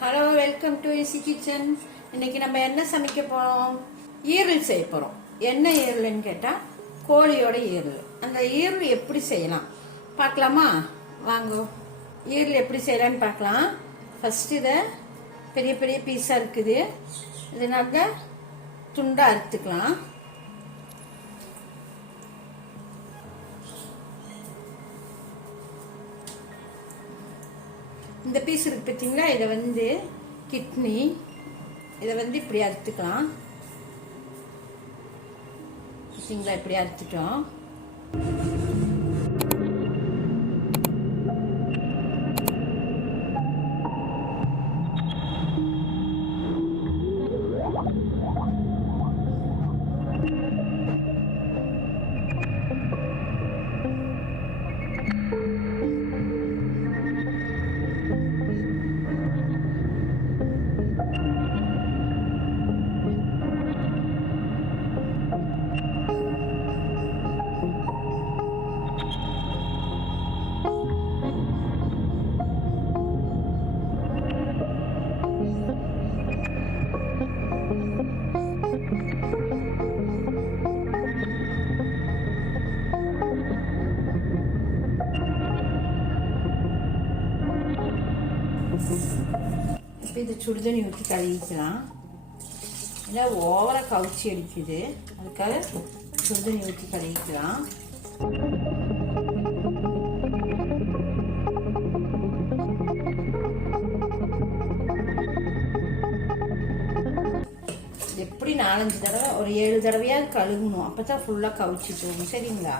Hello, welcome to easy kitchen. இன்னைக்கு நம்ம என்ன சமைக்க போறோம்? ஈரல் செய்ய போறோம். என்ன ஈரல்னு கேட்டா கோழியோட ஈரல். அந்த ஈரல் எப்படி செய்யலாம் பார்க்கலாமா? வாங்க, ஈரல் எப்படி செய்யலான்னு பார்க்கலாம். ஃபர்ஸ்ட் இதை பெரிய பெரிய பீஸா இருக்குது, இது நல்லா துண்டா அறுத்துக்கலாம். இந்த பீஸ் இருக்கு பார்த்தீங்களா, இதை வந்து கிட்னி, இதை வந்து இப்படி அறுத்துக்கலாம். பார்த்தீங்களா, இப்படி அறுத்துட்டோம். இப்போ இது சுடுதண்ணி ஊற்றி கழுவிக்கலாம். இல்லை ஓவராக கவுச்சி அடிக்குது, அதுக்காக சுடுதண்ணி ஊற்றி கழுவிக்கலாம். எப்படி 4-5 தடவை, ஒரு 7 தடவையாவது கழுகணும். அப்போ தான் ஃபுல்லாக கவுச்சி போகும். சரிங்களா?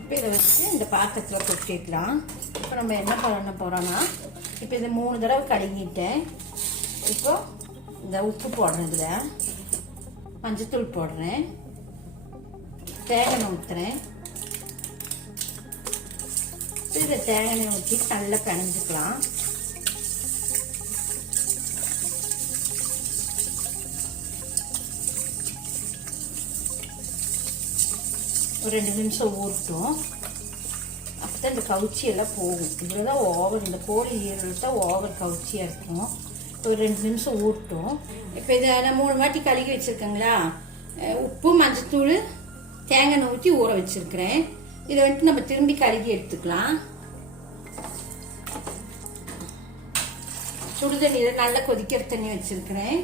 இப்போ இதை வச்சு இந்த பாத்திரத்தில் கொட்டிடலாம். இப்போ நம்ம என்ன பண்ண போகிறோன்னா, இப்போ இதை 3 தடவை கழுகிட்டேன். இப்போ இந்த உப்பு போடுறேன், இதில் மஞ்சத்தூள் போடுறேன், தேங்காய் ஊற்றுறேன். இதை தேங்காய் ஊற்றி நல்லா பிணைஞ்சிக்கலாம். ஒரு 2 நிமிஷம் ஊறட்டும். அப்போ தான் இந்த கவுச்சியெல்லாம் போகும். இதில் தான் ஓவர், இந்த கோழி ஈரல் தான் ஓவர் கவுச்சியாக இருக்கும். ஒரு 2 நிமிஷம் ஊறட்டும். இப்போ இதை நான் 3 வாட்டி கழுகி வச்சுருக்கேங்களா, உப்பு மஞ்சத்தூள் தேங்காய் ஊற்றி ஊற வச்சுருக்கிறேன். இதை வந்துட்டு நம்ம திரும்பி கழுகி எடுத்துக்கலாம். சுடு தண்ணியில் நல்லா கொதிக்கிற தண்ணி வச்சுருக்கிறேன்.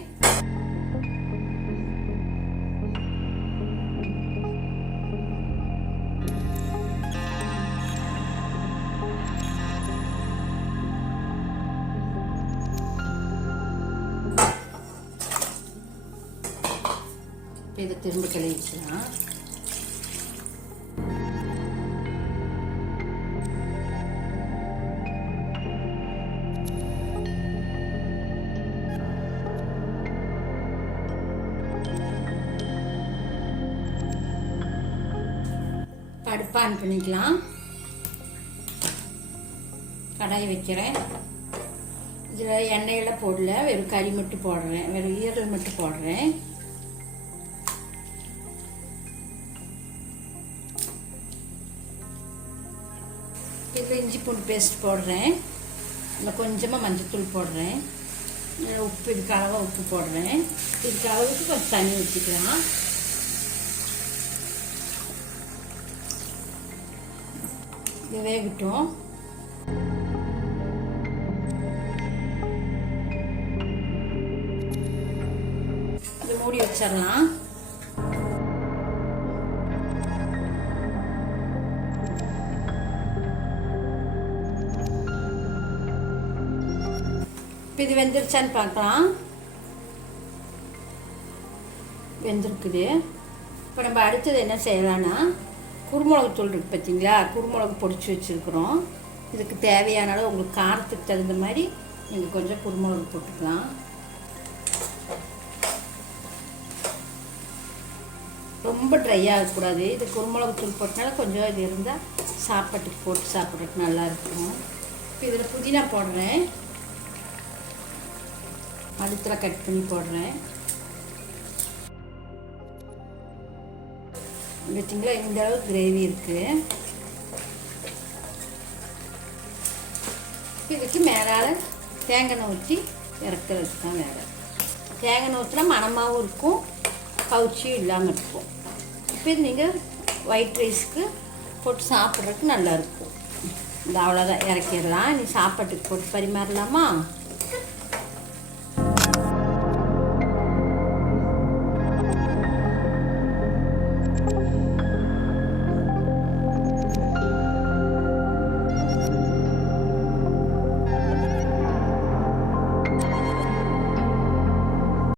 இதை திரும்ப கழுவிக்கலாம். அடுப்பு ஆன் பண்ணிக்கலாம். கடாய் வைக்கிறேன். இதில் எண்ணெயெல்லாம் போடல, வெறும் கறி மட்டும் போடுறேன், வெறும் ஈரல் மட்டும் போடுறேன். இதில் இஞ்சி பூண்டு பேஸ்ட் போடுறேன். இல்லை கொஞ்சமாக மஞ்சத்தூள் போடுறேன். உப்பு, இதுக்கு அளவாக உப்பு போடுறேன். இதுக்கு அளவுக்கு கொஞ்சம் தண்ணி ஊற்றிக்கலாம். இது வேகட்டும். இது மூடி வச்சிடலாம். இது வெந்துருச்சான்னு பார்க்கலாம். வெந்திருக்குது. இப்போ நம்ம அடுத்தது என்ன செய்யலான்னா, குருமிளகு தூள் இருக்குது பார்த்தீங்களா, குருமிளகு பொடிச்சு வச்சுருக்குறோம். இதுக்கு தேவையான அளவு உங்களுக்கு காரத்துக்கு தகுந்த மாதிரி நீங்கள் கொஞ்சம் குருமிளகு போட்டுக்கலாம். ரொம்ப ட்ரை ஆகக்கூடாது. இது குருமிளகுத்தூள் போட்டனால கொஞ்சம் இது இருந்தால் சாப்பாட்டுக்கு போட்டு சாப்பிட்றதுக்கு நல்லாயிருக்கும். இப்போ இதில் புதினா போடுறேன், மல்லித்தலை கட் பண்ணி போடுறேன். பார்த்தீங்களா, இந்த அளவுக்கு கிரேவி இருக்குது. இதுக்கு மேலால் தேங்காய் ஊற்றி இறக்குறதுக்கு தான் வேலை. தேங்காய் ஊற்றினா மணமாகவும் இருக்கும், கவுச்சியும் இல்லாமல் இருக்கும். இப்போ இது நீங்கள் ஒயிட் ரைஸ்க்கு போட்டு சாப்பிட்றதுக்கு நல்லாயிருக்கும். இந்த அவ்வளோதான், இறக்கிடலாம். நீ சாப்பாட்டுக்கு போட்டு பரிமாறலாமா?